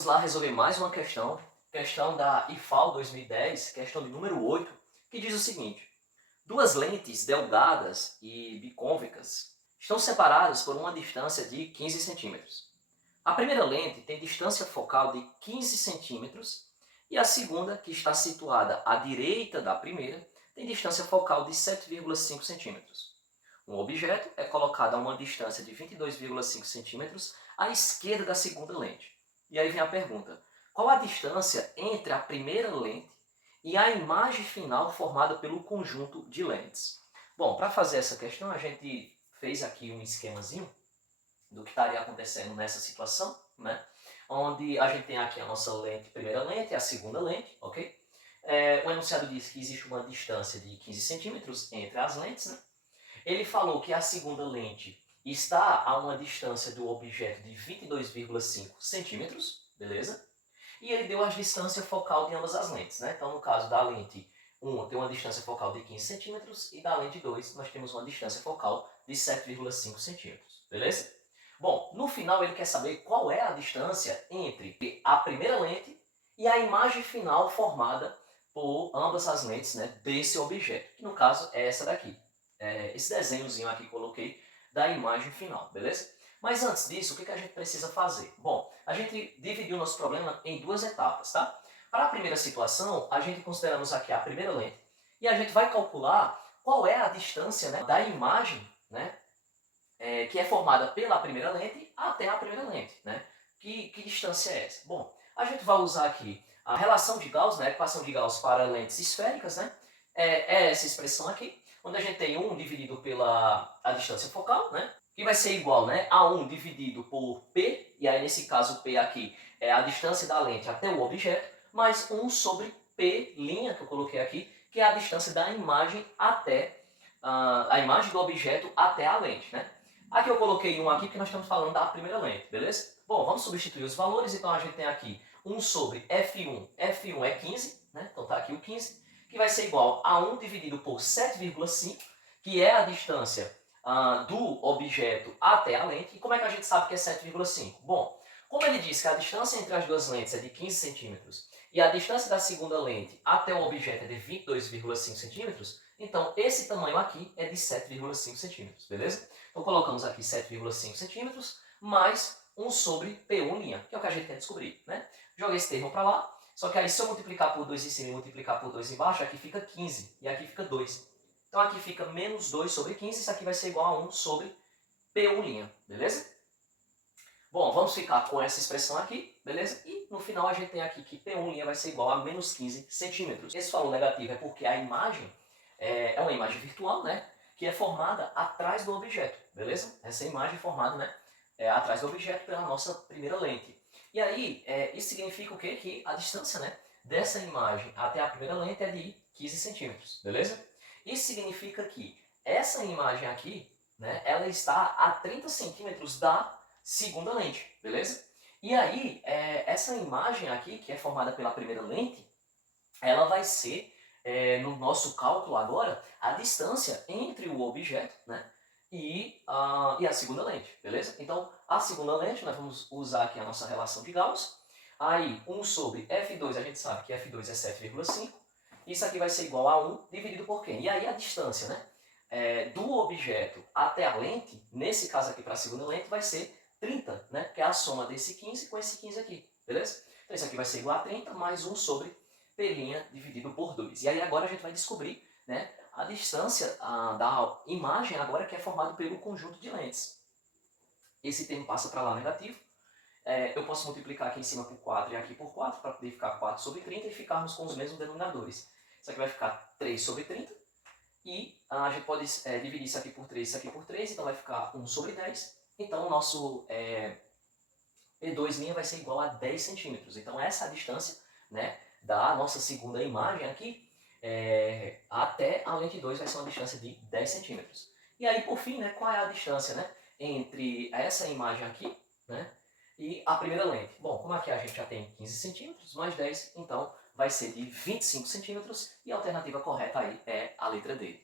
Vamos lá resolver mais uma questão da IFAL 2010, questão de número 8, que diz o seguinte: duas lentes delgadas e bicôncavas estão separadas por uma distância de 15 centímetros. A primeira lente tem distância focal de 15 centímetros e a segunda, que está situada à direita da primeira, tem distância focal de 7,5 centímetros. Um objeto é colocado a uma distância de 22,5 centímetros à esquerda da segunda lente. E aí vem a pergunta: qual a distância entre a primeira lente e a imagem final formada pelo conjunto de lentes? Bom, para fazer essa questão, a gente fez aqui um esquemazinho do que estaria acontecendo nessa situação, né? Onde a gente tem aqui a nossa lente, primeira lente e a segunda lente, ok? O enunciado diz que existe uma distância de 15 centímetros entre as lentes, né? Ele falou que a segunda lente está a uma distância do objeto de 22,5 centímetros, beleza? E ele deu a distância focal de ambas as lentes, né? Então, no caso da lente 1, tem uma distância focal de 15 centímetros e da lente 2, nós temos uma distância focal de 7,5 centímetros, beleza? Bom, no final ele quer saber qual é a distância entre a primeira lente e a imagem final formada por ambas as lentes, né, desse objeto, que no caso é essa daqui. Esse desenhozinho aqui que coloquei da imagem final, beleza? Mas antes disso, o que a gente precisa fazer? Bom, a gente dividiu o nosso problema em duas etapas, tá? Para a primeira situação, a gente consideramos aqui a primeira lente e a gente vai calcular qual é a distância, né, da imagem, né, que é formada pela primeira lente até a primeira lente, né? Que distância é essa? Bom, a gente vai usar aqui a relação de Gauss, né, a equação de Gauss para lentes esféricas, né? É essa expressão aqui, onde a gente tem 1 dividido pela a distância focal, né? Que vai ser igual, né, a 1 dividido por P, e aí nesse caso P aqui é a distância da lente até o objeto, mais 1 sobre P', que eu coloquei aqui, que é a distância da imagem até a imagem do objeto até a lente, né? Aqui eu coloquei um aqui porque nós estamos falando da primeira lente, beleza? Bom, vamos substituir os valores, então a gente tem aqui 1 sobre F1, F1 é 15, né? Então tá aqui o 15, que vai ser igual a 1 dividido por 7,5, que é a distância do objeto até a lente. E como é que a gente sabe que é 7,5? Bom, como ele disse que a distância entre as duas lentes é de 15 centímetros e a distância da segunda lente até o objeto é de 22,5 centímetros, então esse tamanho aqui é de 7,5 centímetros, beleza? Então colocamos aqui 7,5 centímetros mais 1 sobre P1', que é o que a gente quer descobrir, né? Joguei esse termo para lá, só que aí se eu multiplicar por 2 em cima e multiplicar por 2 embaixo, aqui fica 15 e aqui fica 2. Então aqui fica menos 2 sobre 15, isso aqui vai ser igual a 1 sobre P1', beleza? Bom, vamos ficar com essa expressão aqui, beleza? E no final a gente tem aqui que P1' vai ser igual a menos 15 centímetros. Esse valor negativo é porque a imagem é uma imagem virtual, né? Que é formada atrás do objeto, beleza? Essa imagem é formada, né, atrás do objeto pela nossa primeira lente. E aí, isso significa o quê? Que a distância, né, dessa imagem até a primeira lente é de 15 centímetros, beleza? Isso significa que essa imagem aqui, né, ela está a 30 centímetros da segunda lente, beleza? E aí, essa imagem aqui, que é formada pela primeira lente, ela vai ser, no nosso cálculo agora, a distância entre o objeto, né, e a segunda lente, beleza? Então, a segunda lente, nós vamos usar aqui a nossa relação de Gauss. Aí, 1 sobre F2, a gente sabe que F2 é 7,5. Isso aqui vai ser igual a 1 dividido por quem? E aí a distância, né, do objeto até a lente, nesse caso aqui para a segunda lente, vai ser 30, né, que é a soma desse 15 com esse 15 aqui, beleza? Então, isso aqui vai ser igual a 30 mais 1 sobre P' dividido por 2. E aí agora a gente vai descobrir, né, a distância da imagem agora que é formada pelo conjunto de lentes. Esse termo passa para lá negativo. Eu posso multiplicar aqui em cima por 4 e aqui por 4, para poder ficar 4 sobre 30 e ficarmos com os mesmos denominadores. Isso aqui vai ficar 3 sobre 30. E a gente pode dividir isso aqui por 3, isso aqui por 3, então vai ficar 1 sobre 10. Então o nosso P2' vai ser igual a 10 centímetros. Então essa é a distância, né, da nossa segunda imagem aqui até a lente 2 vai ser uma distância de 10 centímetros. E aí, por fim, né, qual é a distância, né, entre essa imagem aqui, né, e a primeira lente? Bom, como aqui a gente já tem 15 centímetros mais 10, então vai ser de 25 centímetros e a alternativa correta aí é a letra D.